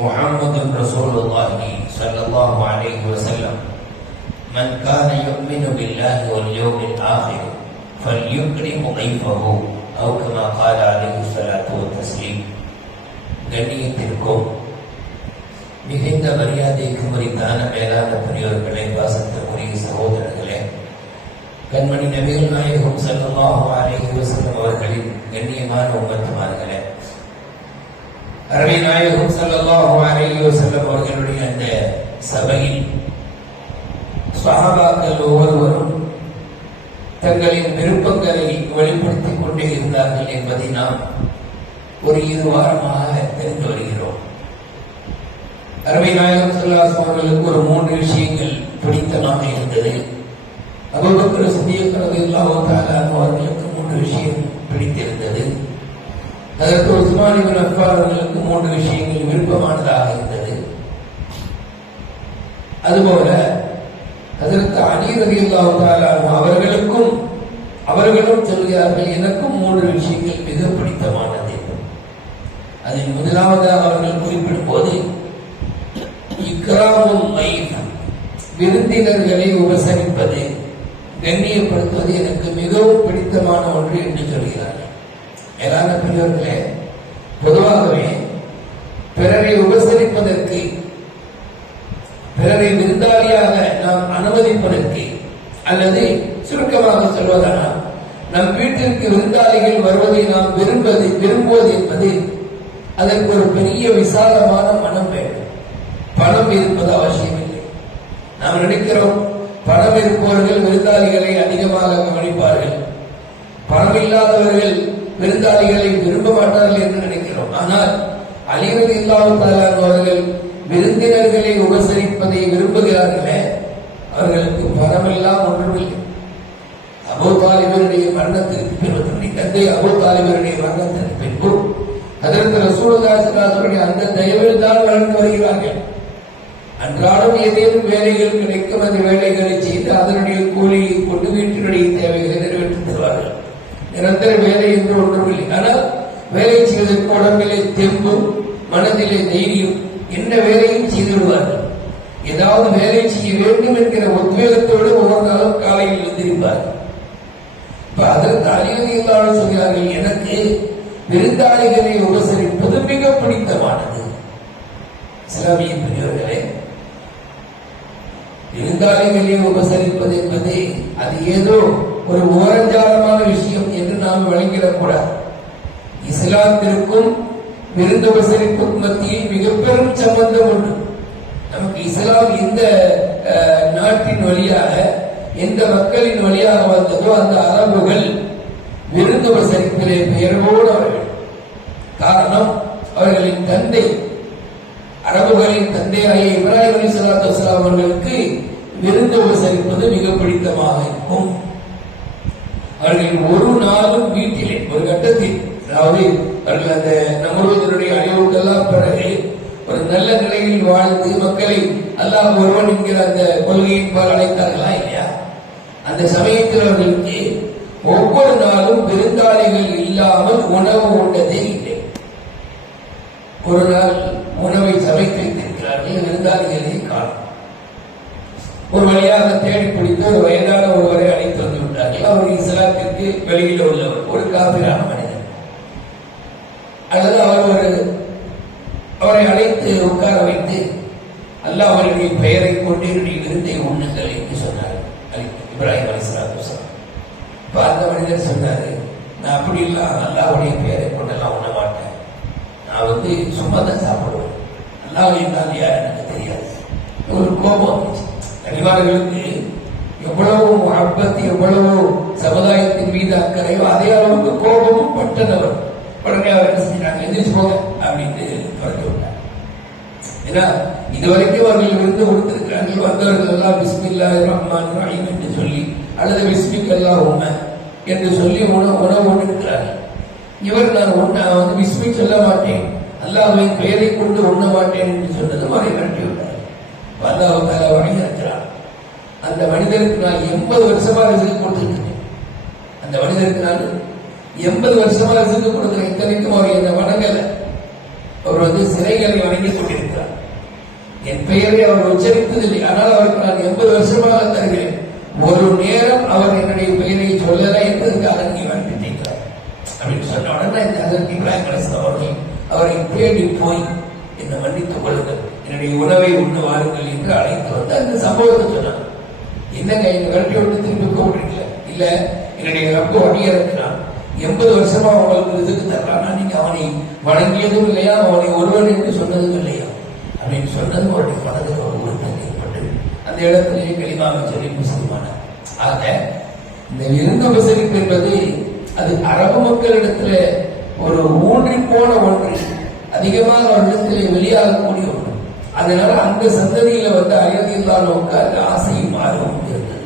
محمد رسول الله صلى الله عليه وسلم من كان يؤمن بالله واليوم الآخر فليكرم ضيفه أو كما قال عليه الصلاة والتسليم. கண்ணியத்திற்கும் மிகுந்த மரியாதைக்கும் உரித்தான மேலான பெரியோர்களே, வாசத்திற்குரிய சகோதரர்களே, கண்மணி நபிகள் நாயகம் ஸல்லல்லாஹு அலைஹி வஸல்லம் அவர்களின் கண்ணியமான உம்மத்துமார்களே, அருமை நாயகம் ஸல்லல்லாஹு அலைஹி வஸல்லம் அவர்களுடைய அந்த சபையில் சஹாபாக்கள் ஒவ்வொருவரும் தங்களின் விருப்பங்களை வெளிப்படுத்திக் கொண்டே இருந்தார்கள் என்பதை நாம் ஒரு 2 வாரமாக தெரிந்து வருகிறோம். அருமை நாயகம் ஸல்லல்லாஹு அலைஹி அவர்களுக்கு ஒரு 3 விஷயங்கள் பிடித்தமாக இருந்தது. அபூபக்கர் சித்திக் ரலியல்லாஹு தஆலா அவர்களுக்கு 3 விஷயம் பிடித்திருந்தது. அதற்கு உஸ்மான் இப்னு அஃபான் அவர்களுக்கு 3 விஷயங்கள் விருப்பமானதாக இருந்தது. அதுபோல அதற்கு அலி ரலியல்லாஹு தஆலா அவர்களும் சொல்கிறார்கள், எனக்கும் 3 விஷயங்கள் மிக பிடித்தமானது. அதில் முதலாவதாக அவர்கள் குறிப்பிடும் போது இக்ராமுல் மைஃப், விருந்தினர்களை உபசரிப்பது, கண்ணியப்படுத்துவது எனக்கு மிகவும் பிடித்தமான ஒன்று என்று சொல்கிறார்கள். மேலான பெரியவர்களே, பொதுவாகவே பிறரை உபசரிப்பதற்கு, பிறரை விருந்தாளியாக நாம் அனுமதிப்பதற்கு, அல்லது சுருக்கமாக சொல்வதனால் நம் வீட்டிற்கு விருந்தாளிகள் வருவதை நாம் விரும்புவது என்பது அதற்கு ஒரு பெரிய விசாலமான மனம் வேண்டும். பணம் இருப்பது அவசியம் இல்லை. நாம் நினைக்கிறோம் பணம் இருப்பவர்கள் விருந்தாளிகளை அதிகமாக கவனிப்பார்கள், பணம் இல்லாதவர்கள் விருந்தாளிகளை விரும்ப மாட்டார்கள் என்று நினைக்கிறோம். ஆனால் அலி ரலியல்லாஹு தஆலா அவர்கள் விருந்தினர்களை உபசரிப்பதை விரும்புகிறார்களே, அவர்களுக்கு பணமெல்லாம் ஒன்றுமில்லை. அபூ தாலிபுடைய மரணத்திற்கு பின்பு, தந்தை அபூ தாலிபுடைய மரணத்திற்கு பின்பு ஹஜ்ரத் ரசூலுல்லாஹி ஸல்லல்லாஹு அலைஹி வஸல்லம் அந்த தயவில் தான் வளர்ந்து வருகிறார்கள். அன்றாடம் ஏதேனும் வேலைகள் கிடைக்கும், அந்த வேலைகளை செய்து அதனுடைய கூலியை கொண்டு வீட்டினுடைய தேவைகளை நிறைவேற்றி தருவார்கள். நிரந்தர வேலை என்று ஒன்றுமில்லை. ஆனால் வேலை செய்வதற்கு உடம்பிலே தெம்பும் மனதிலே தைரியம், என்ன வேலையும் செய்து விடுவார்கள். ஏதாவது வேலை செய்ய வேண்டும் என்கிற உத்வேகத்தோடு ஒவ்வொரு நாளும் காலையில் எழுந்திருப்பார்கள். அதற்கு அலி ரலியல்லாஹு அன்ஹு சொல்கிறார்கள், எனக்கு விருந்தாளிகளை உபசரிப்பது மிக பிடித்தமானது. இஸ்லாமிய பெரியவர்களே, விருந்தாளிகளை உபசரிப்பது என்பது அது ஏதோ ஒரு ஓரஞ்சாரமான விஷயம் என்று நாம் வழங்கிடக்கூடாது. இஸ்லாத்திற்கும் விருந்து உபசரிப்புக்கும் மத்தியில் மிக பெரும் சம்பந்தம் உண்டு. நமக்கு இஸ்லாம் எந்த நாட்டின் வழியாக, எந்த மக்களின் வழியாக வந்ததோ அந்த அரபுகள் விருந்து உபசரிப்பிலே பெயரோடு அவர்கள். காரணம், அவர்களின் தந்தை, அரபுகளின் தந்தையாகிய இப்ராஹிம் அலைஹிஸ்ஸலாத்து வஸ்ஸலாம் அவர்களுக்கு விருந்து உபசரிப்பது மிக பிடித்தமாக இருக்கும். அவர்கள் ஒரு நாளும் வீட்டிலே, ஒரு கட்டத்தில், அதாவது அவர்கள் அந்த நம்ரூதுடைய அழிவுக்கெல்லாம் பிறகு ஒரு நல்ல நிலையில் வாழ்ந்து மக்களை அல்லாஹ் ஒருவன் என்கிற அந்த கொள்கையின் பால் அழைத்தார்களா இல்லையா? அந்த சமயத்தில் அவர்களுக்கு ஒவ்வொரு நாளும் விருந்தாளிகள் இல்லாமல் உணவு உண்டதே இல்லை. ஒரு நாள் உணவை சமைத்து வைத்திருக்கிறார்கள், விருந்தாளிகளை காணும். ஒரு வழியாக தேடி பிடித்து ஒரு வயதான ஒருவரை அழைத்து வந்து விட்டார்கள். அவர் இஸ்லாத்திற்கு வெளியில் உள்ளவர், ஒரு காபிரான மனிதர். அல்லது அவரை அழைத்து உட்கார வைத்து, அல்லாஹ் அவருடைய பெயரை கொண்டு என்னுடைய விருந்தை உண்ணுங்கள் என்று சொன்னார் இப்ராஹிம் அலைஹிஸ்ஸலாத்து வஸ்ஸலாம். அந்த மனிதர் சொன்னாரு, நான் அப்படி இல்லை, அல்லாஹ்வுடைய பெயரை கொண்டெல்லாம் உண்ண மாட்டேன், நான் சும்மா தான் சாப்பிடுவேன், அல்லாஹ் என்றால் யார் எனக்கு தெரியாது. ஒரு கோபம் வந்துச்சு. கனிவார்களுக்கு எவ்வளவு முஹப்பத், எவ்வளவு சமுதாயத்தின் மீது அக்கறையோ அதே அளவுக்கு கோபமும் பட்டனவர். உடனே அவர் என்ன செஞ்சாங்க, எதிர்த்து போங்க அப்படின்னு தொடங்கி விட்டார். ஏன்னா இதுவரைக்கும் அவர்கள் விருந்து கொடுத்திருக்கிறார்கள். வந்தவர்கள் எல்லாம் பிஸ்மில்லாஹிர் ரஹ்மானிர் ரஹீம் என்று சொல்லி, அல்லது பிஸ்மிக்கல்லாஹ் உம்ம என்று சொல்லி உணவு உண்ணுகிறார்கள். இவர் நான் பிஸ்மி சொல்ல மாட்டேன், அல்லாஹ்வின் பெயரை கொண்டு உண்ண மாட்டேன் என்று சொன்னது அவரை மிரட்டி விட்டார். அல்லாஹ் தஆலா வழிநடத்துகிறார். அந்த மனிதருக்கு நான் 80 வருஷமா ரிஸ்க் கொடுத்திருக்கிறேன். அந்த மனிதருக்கு நான் 80 வருஷமா ரிஸ்க் கொடுக்கிறேன். இத்தனைக்கும் அவர் என்ன வணங்கல. அவர் சிலைகளை வணங்கிக் கொண்டிருக்கிறார். என் பெயரை அவர் உச்சரித்ததில்லை, ஆனால் அவருக்கு நான் 80 வருஷமாக தருகிறேன். ஒரு நேரம் அவர் என்னுடைய பெயரை சொல்லலை என்பதற்காக நீ வணங்கிட்டீர்கள் அப்படின்னு சொன்ன உடனே இந்த ஹஜ்ரத் இப்ராஹிம் அலைஹிஸ்ஸலாம் அவர்கள் அவரை தேடி போய் என்னை மன்னித்துக் கொள்ளுங்கள், என்னுடைய உணவை உண்ணு வாருங்கள் என்று அழைத்து வந்து அந்த சம்பவத்தை சொன்னார். என்னங்க எங்க கல்வி ஒன்று திருப்பி கூப்பிடுறீங்களா? இல்ல, என்னுடைய ரப்பு அடியிருக்கிறான், 80 வருஷமா அவங்களுக்கு இதுக்கு தர்றானா, நீங்க அவனை வணங்கியதும் இல்லையா, அவனை ஒருவன் என்று சொன்னதும் இல்லையா அப்படின்னு சொன்னது அவருடைய மனதில் ஒரு உறுத்தம் ஏற்பட்டு அந்த இடத்திலேயே கலிமாவை சொல்லி முஸ்லிமானார். ஆக இந்த விருந்து உபசரிப்பு என்பது அது அரபு மக்களிடத்துல ஒரு ஊன்றி போன ஒன்று, அதிகமாக அவரிடத்திலே வெளியாகக்கூடிய ஒன்று. அதனால அந்த சந்ததியில வந்து அயதில்லானவுக்கு அந்த ஆசையும் ஆர்வமும் இருந்தது.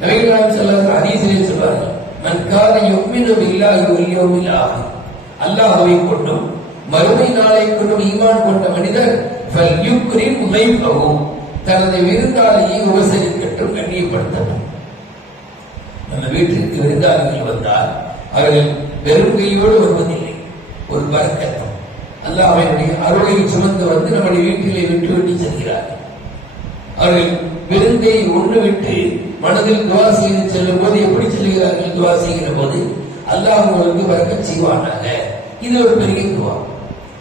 நபிகள் நாயகம் ஸல்லல்லாஹு அலைஹி ஹதீஸிலே சொல்வார்கள், மன் கான யுமினு பில்லாஹி வல் யௌமில் ஆகிர், அல்லாஹ்வை கொண்டும் மறுமை நாளை கொண்டும் ஈமான் கொண்ட மனிதர் ஃபல்யுக்ரிம் தைஃபஹு, தனது விருந்தாளியை உபசரிக்கட்டும், கண்ணியப்படுத்தட்டும். நம்ம வீட்டிற்கு விருந்தாளிகள் வந்தால் அவர்கள் வெறும் கையோடு வருவதில்லை, ஒரு பரக்கத்தம் அல்லாஹ் அவனுடைய அருளை சுமந்து வந்து நம்முடைய வீட்டிலே விட்டு விட்டு செல்கிறார்கள். அவர்கள் விருந்தை ஒன்று விட்டு மனதில் துவா செய்து செல்லும் போது எப்படி செல்கிறார்கள்? துவா செய்கிற போது அல்லாஹ் உங்களுக்கு பரக்கத் செய்வானாக. இது ஒரு பெரிய துவா.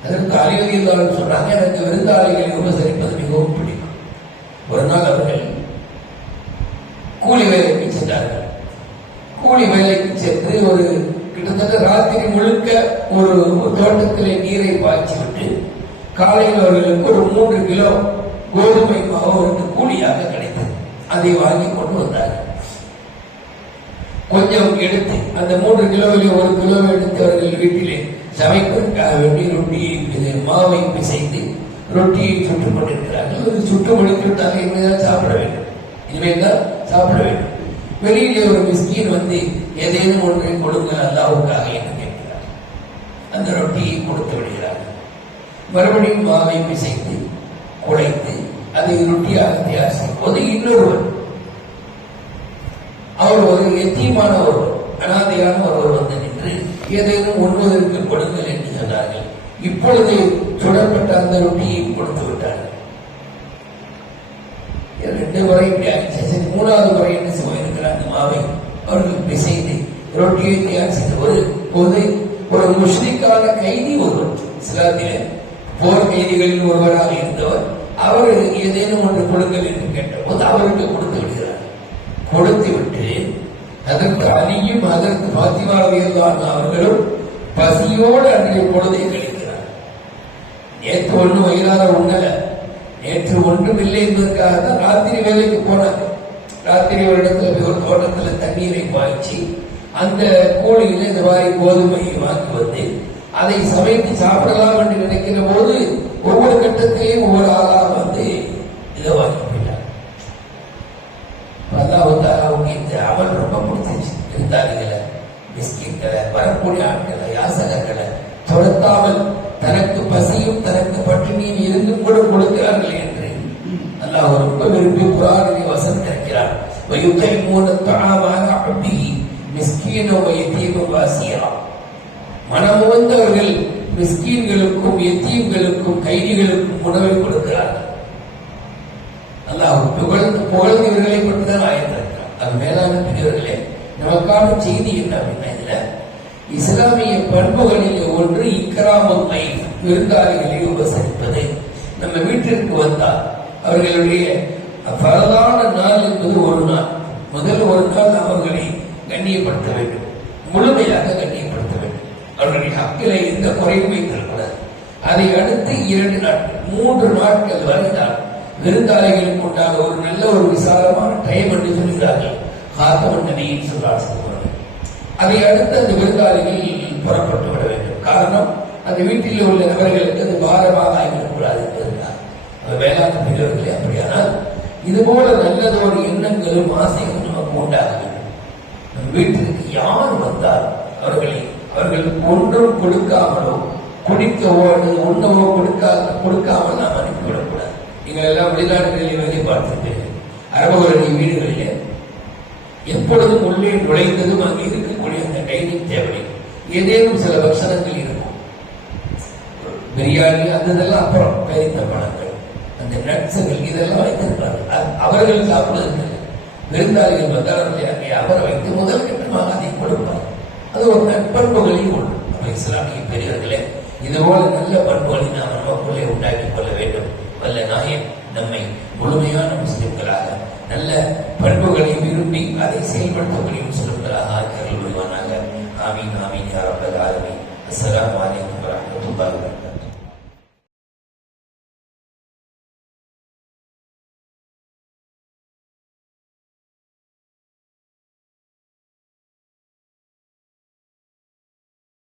அதற்கு அலிரலியல்லாஹு சொல்றாங்க, எனக்கு விருந்தாளிகளை உபசரிப்பது மிகவும் பிடிக்கும். ஒரு நாள் அவர்கள் கூலி வேலைக்கு சென்றார்கள். கூலி வேலைக்கு சென்று ஒரு கிட்டத்தட்ட ராத்திரி முழுக்க ஒரு தோட்டத்திலே நீரை பாய்ச்சி விட்டு காலையில் அவர்களுக்கு ஒரு 3 கிலோ கோதுமை மாவு அவருக்கு கூலியாக கிடைத்தது. அதை வாங்கி கொண்டு வந்தார்கள். கொஞ்சம் எடுத்து அந்த 3 கிலோவிலே 1 கிலோ எடுத்து அவர்கள் வீட்டிலே சமைப்பதற்காக வேண்டி ரொட்டியை மாவை பிசைந்து ரொட்டியை சுட்டுக் கொண்டிருக்கிறார்கள். ஒரு சுட்டு முடித்துவிட்டாங்க, இனிமேதான் சாப்பிட வேண்டும், இனிமேல்தான் சாப்பிட வேண்டும். வெளியிலே ஒரு மிஸ்கீன் வந்து ஏதேனும் ஒன்றை கொடுங்கள் அல்லாஹ்வுக்காக என்று கேட்கிறார். அந்த ரொட்டியை கொடுத்து விடுகிறார்கள். மறுபடியும் மாவை பிசைந்து குழைத்து அதை ரொட்டியாக தயார் செய்யும் போது இன்னொருவர், அவர் ஒரு எத்தியமான ஒருவர், அனாதையான ஒருவர் வந்து நின்று ஏதேனும் உண்ணுவதற்கு கொடுங்கள் என்று சொன்னார்கள். இப்பொழுது சுடப்பட்ட அந்த ரொட்டியை கொடுத்து விட்டார்கள். 2 முறை சரி, 3வது முறை என்ன செய்வார்கள்? அந்த மாவை அவர்கள் பிசைந்து ரொட்டியை தயார் செய்த போது ஒரு முஸ்லிக்கான கைதி ஒருவர், இஸ்லாத்திலே போர் கைதிகளில் ஒருவராக இருந்தவர், அவர் ஏதேனும் ஒன்று கொடுங்கள் என்று கேட்ட போது அவருக்கு கொடுத்து விடுகிறார். கொடுத்து விட்டு அதற்கு அலியும் அதற்கு பாத்திமா ரலியல்லாஹு அவர்களும் பசியோடு அன்றைய பொழுதை கழிக்கிறார். நேற்று ஒன்றும் வயிறார உண்ணல, நேற்று ஒன்றும் இல்லை என்பதற்காக தான் ராத்திரி வேலைக்கு போனாங்க. ராத்திரி ஒரு இடத்துல ஒரு தோட்டத்துல தண்ணீரை பாய்ச்சி அந்த கூலியில இந்த மாதிரி கோதுமையை வாங்கி வந்து அதை சமைத்து சாப்பிடலாம் என்று நினைக்கிற போது ஒவ்வொரு கட்டத்திலையும் ஒவ்வொரு ஆளாக வந்து இதை வாங்கி போயிட்டாங்க. அவங்க இந்த அமல் ரொம்ப பிடிச்சிருச்சு. விருந்தாளிகளை, மிஸ்கின்களை, வரக்கூடிய ஆட்களை, யாசகர்களை துரத்தாமல் தனக்கு பசியும் தனக்கு பட்டினியும் இருந்தும் கூட கொடுக்கிறார்கள் என்று அல்லாஹ் ரொம்ப விரும்பி குர்ஆனிலே வசனம் இருக்கிறார். வயுதைமூன தஆம அலா ஹுப்பிஹி மிஸ்கீன வ யதீம வ அஸீரா. மனமுவந்தவர்கள் மிஸ்கீன்களுக்கும் யதீம்களுக்கும் கைதிகளுக்கும் உணவை கொடுக்கிறார்கள். அல்லாஹ் புகழ்ந்து இவர்களை பற்றி தான் ஆயத்திருக்கிறார். அது மேலான பெரியவர்களே, நமக்கான செய்தி என்ன அப்படின்னா, இதுல இஸ்லாமிய பண்புகளில் ஒன்று இக்ராமுல் மைஃப், விருந்தாளிகளை உபசரிப்பது. நம்ம வீட்டிற்கு வந்தால் அவர்களுடைய பரதான நாள் என்பது ஒரு நாள். முதல் ஒரு நாள் அவர்களை கண்ணியப்படுத்த வேண்டும், முழுமையாக கண்ணியப்படுத்த வேண்டும். அவர்களுடைய ஹக்கிலே எந்த குறையும் வைத்திருக்கூடாது. அதை அடுத்து 2 நாட்கள் 3 நாட்கள் வரைந்தால் விருந்தாளிகளுக்கு உண்டான ஒரு நல்ல ஒரு விசாலமான டைம் என்று சொல்கிறார்கள். ஹாத்தமன் நபியின் சொல்றார்கள். அதை அடுத்து அந்த விருந்தாளிகள் புறப்பட்டு விட வேண்டும். காரணம், அந்த வீட்டில் உள்ள நபர்களுக்கு அது பாரமாக ஆகிவிடக்கூடாது என்பதற்காக. வேளாண் பெரியவர்களே, அப்படியானால் இதுபோல நல்லதொரு எண்ணங்களும் ஆசைகளும் நமக்கு உண்டாக வேண்டும். நம் வீட்டிற்கு யார் வந்தால் அவர்கள் ஒன்றும் கொடுக்காமலோ குடிக்கவோ அல்லது உண்ணவோ கொடுக்காமல் நாம் அனுப்பிவிடக்கூடாது. நீங்கள் எல்லாம் வெளிநாடுகளிலே வேலை பார்த்திருப்பீர்கள். அரபுகளுடைய வீடுகளிலே எப்பொழுதும் உள்ளே நுழைந்ததும் அங்கே இருக்கக்கூடிய அந்த டைனிங் டேபிளில் ஏதேனும் சில பக்ஷணங்கள் இருக்கும். பிரியாணி அந்த இதெல்லாம் அப்புறம் பேரித்த பழங்கள், அந்த நட்ஸுகள் இதெல்லாம் வைத்திருக்கிறார்கள். அவர்கள் சாப்பிடுவதற்கு விருந்தாளிகள் வந்தார்கள், அவரை வைத்து முதல் கட்டமாக அதை கொடுப்பார். அது ஒரு நட்பண்புகளையும் உண்டு. நம்ம இஸ்லாமிய பெரியவர்களே, இதுபோல நல்ல பண்புகளை நாம் நமக்குள்ளே உண்டாக்கிக் கொள்ள வேண்டும். வல்ல நாயன் நம்மை முழுமையான முஸ்லிம்களாக நல்ல பண்புகளை விரும்பி அதை செயல்படுத்தக்கூடிய முஸ்லிம்களாக அருள் புரிவானாக. ஆமீன் ஆமீன் யா ரப்பல் ஆலமீன். அஸ்ஸலாமு அலைக்கும்.